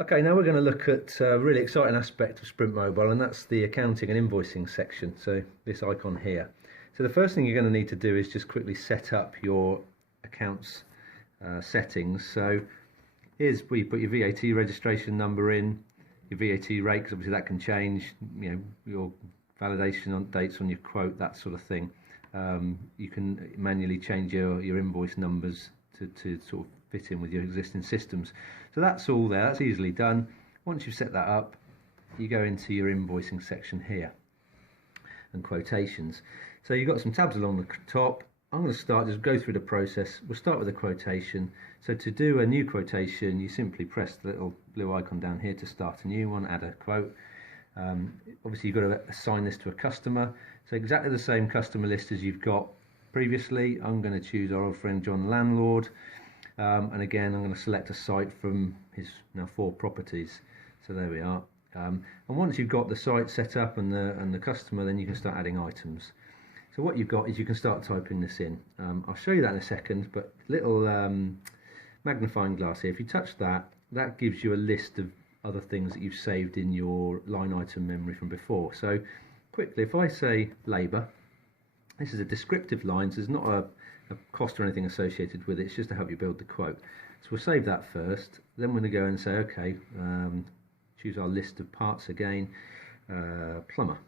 Okay, now we're going to look at a really exciting aspect of Sprint Mobile, and that's the accounting and invoicing section. So this icon here. So the first thing you're going to need to do is just quickly set up your accounts settings. So here's where you put your VAT registration number in, your VAT rate, because obviously that can change, your validation on dates on your quote, that sort of thing. You can manually change your invoice numbers to sort of fit in with your existing systems. So that's all there, that's easily done. Once you've set that up, you go into your invoicing section here and quotations. So you've got some tabs along the top. I'm going to just go through the process. We'll start with a quotation. So to do a new quotation, you simply press the little blue icon down here to start a new one, add a quote. Obviously you've got to assign this to a customer. So exactly the same customer list as you've got previously. I'm going to choose our old friend John Landlord. And again, I'm going to select a site from his now 4 properties. So there we are. And once you've got the site set up and the customer, then you can start adding items. So what you've got is you can start typing this in. I'll show you that in a second, but little magnifying glass here. If you touch that, that gives you a list of other things that you've saved in your line item memory from before. So quickly, if I say labour, this is a descriptive line, so there's not a cost or anything associated with it, it's just to help you build the quote. So we'll save that first, then we're going to go and say, okay, choose our list of parts again, plumber.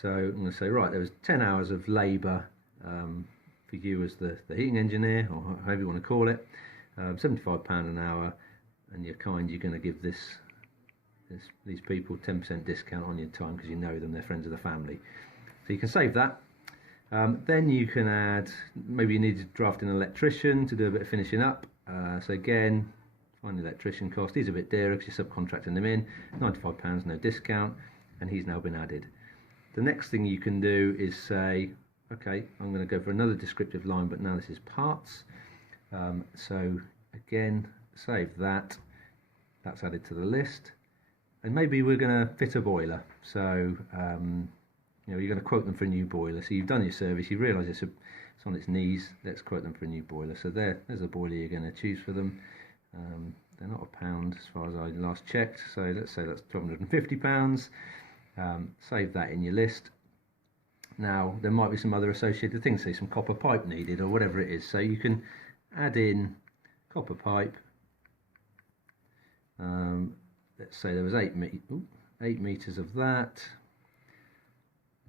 So I'm going to say, right, there was 10 hours of labour for you as the heating engineer, or however you want to call it, £75 an hour, and you're going to give these people 10% discount on your time because you know them, they're friends of the family. So you can save that. Then you can add, maybe you need to draft an electrician to do a bit of finishing up. So again, find the electrician cost. He's a bit dearer because you're subcontracting them in. £95, no discount, and he's now been added. The next thing you can do is say, okay, I'm going to go for another descriptive line, but now this is parts. So again, save that. That's added to the list. And maybe we're going to fit a boiler. So you're going to quote them for a new boiler. So you've done your service, you realise it's on its knees, let's quote them for a new boiler. So there's a boiler you're going to choose for them. They're not a pound as far as I last checked, so let's say that's £250. Save that in your list. Now there might be some other associated things, say some copper pipe needed or whatever it is. So you can add in copper pipe. Let's say there was 8 meters of that.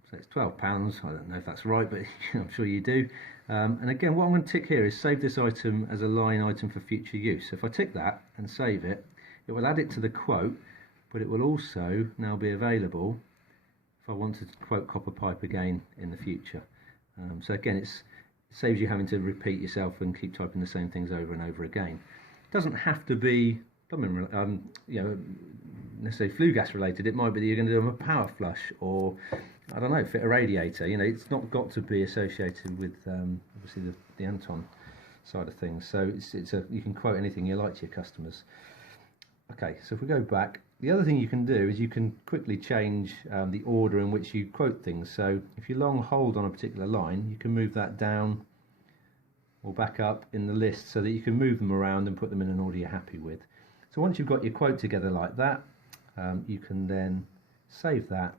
So it's £12. I don't know if that's right, but I'm sure you do. And again, what I'm going to tick here is save this item as a line item for future use. So if I tick that and save it, it will add it to the quote, but it will also now be available if I want to quote copper pipe again in the future. So again, it saves you having to repeat yourself and keep typing the same things over and over again. It doesn't have to be necessarily flue gas related. It might be that you're going to do a power flush, or I don't know, fit a radiator. It's not got to be associated with obviously the Anton side of things. So you can quote anything you like to your customers. Okay, so if we go back, the other thing you can do is you can quickly change the order in which you quote things. So if you long hold on a particular line, you can move that down or back up in the list so that you can move them around and put them in an order you're happy with. So once you've got your quote together like that, you can then save that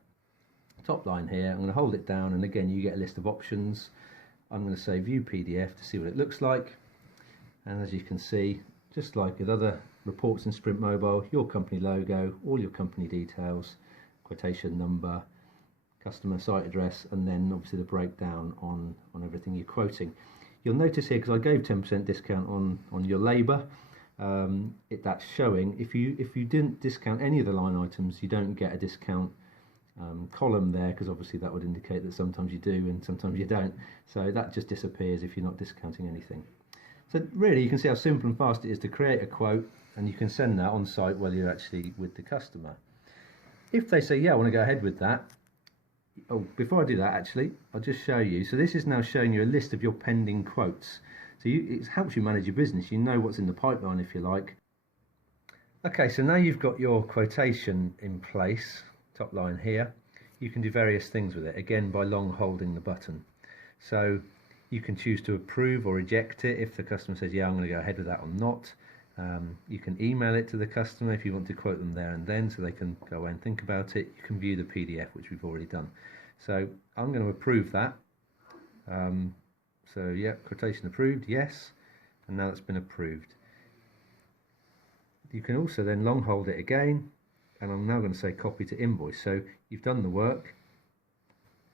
top line here. I'm going to hold it down, and again you get a list of options. I'm going to say view PDF to see what it looks like, and as you can see, just like with other reports in Sprint Mobile, your company logo, all your company details, quotation number, customer site address, and then obviously the breakdown on everything you're quoting. You'll notice here, because I gave 10% discount on your labour, that's showing. If you didn't discount any of the line items, you don't get a discount column there, because obviously that would indicate that sometimes you do and sometimes you don't. So that just disappears if you're not discounting anything. So really you can see how simple and fast it is to create a quote, and you can send that on site while you're actually with the customer. If they say, yeah, I want to go ahead with that, before I do that, actually, I'll just show you. So this is now showing you a list of your pending quotes. So it helps you manage your business. You know what's in the pipeline, if you like. Okay, so now you've got your quotation in place, top line here. You can do various things with it, again, by long holding the button. So you can choose to approve or reject it if the customer says, yeah, I'm going to go ahead with that or not. You can email it to the customer if you want to quote them there and then, so they can go away and think about it. You can view the PDF, which we've already done. So I'm going to approve that. So yeah, quotation approved, yes, and now it's been approved. You can also then long hold it again, and I'm now going to say copy to invoice. So you've done the work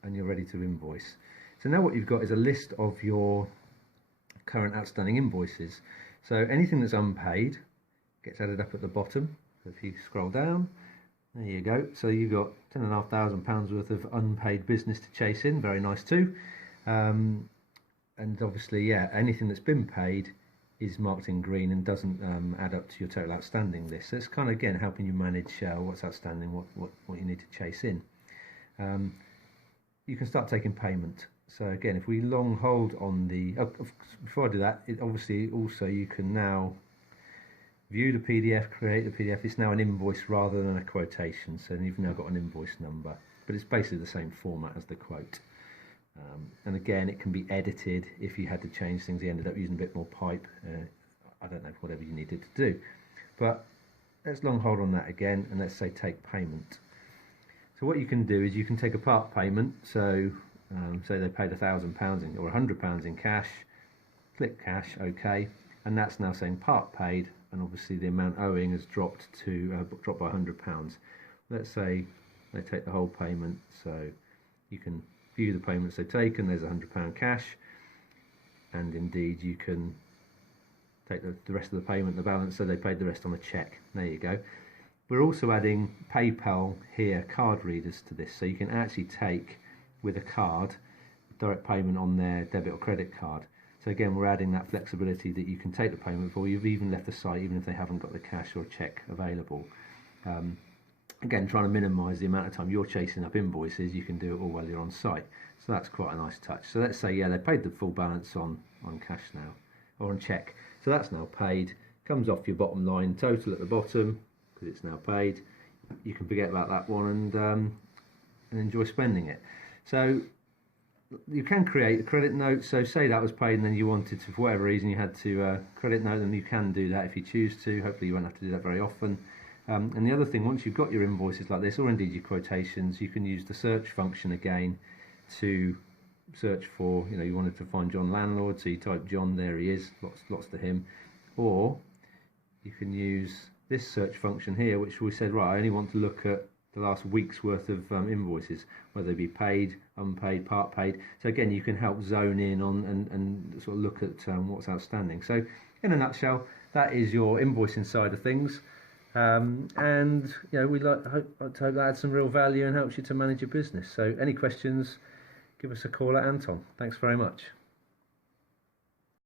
and you're ready to invoice. So now what you've got is a list of your current outstanding invoices. So anything that's unpaid gets added up at the bottom. So if you scroll down, there you go. So you've got £10,500 worth of unpaid business to chase in. Very nice too. And obviously, yeah, anything that's been paid is marked in green and doesn't add up to your total outstanding list. So it's kind of, again, helping you manage what's outstanding, what you need to chase in. You can start taking payment. So again, if we long hold on the, before I do that, obviously also you can now view the PDF, create the PDF. It's now an invoice rather than a quotation. So you've now got an invoice number, but it's basically the same format as the quote. And again, it can be edited if you had to change things. You ended up using a bit more pipe. I don't know, whatever you needed to do. But let's long hold on that again, and let's say take payment. So what you can do is you can take a part payment. So say they paid £1,000 or £100 in cash. Click cash, OK, and that's now saying part paid, and obviously the amount owing has dropped by £100. Let's say they take the whole payment, so you can view the payments they've taken. There's £100 cash, and indeed you can take the rest of the payment, the balance, so they paid the rest on a cheque. There you go. We're also adding PayPal here, card readers to this, so you can actually take with a card direct payment on their debit or credit card. So again, we're adding that flexibility that you can take the payment before you've even left the site, even if they haven't got the cash or cheque available. Again, trying to minimise the amount of time you're chasing up invoices. You can do it all while you're on site. So that's quite a nice touch. So let's say, yeah, they paid the full balance on cash now, or on cheque. So that's now paid. Comes off your bottom line total at the bottom because it's now paid. You can forget about that one and enjoy spending it. So you can create a credit note. So say that was paid and then you wanted to, for whatever reason, you had to credit note them. You can do that if you choose to. Hopefully you won't have to do that very often. And the other thing, once you've got your invoices like this, or indeed your quotations, you can use the search function again to search for, you wanted to find John Landlord, so you type John, there he is, lots to him. Or you can use this search function here, which we said, right, I only want to look at the last week's worth of invoices, whether they be paid, unpaid, part paid. So again, you can help zone in on and sort of look at what's outstanding. So in a nutshell, that is your invoicing side of things. And we'd like to hope that adds some real value and helps you to manage your business. So any questions, give us a call at Anton. Thanks very much.